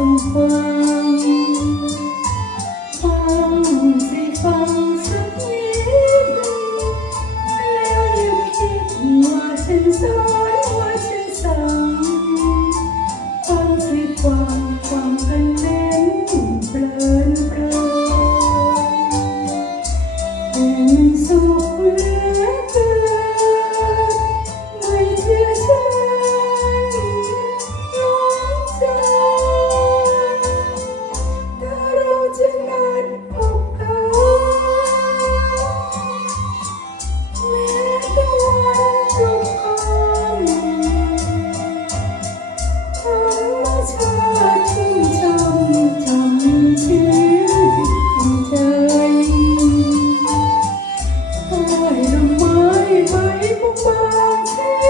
Em. my tears.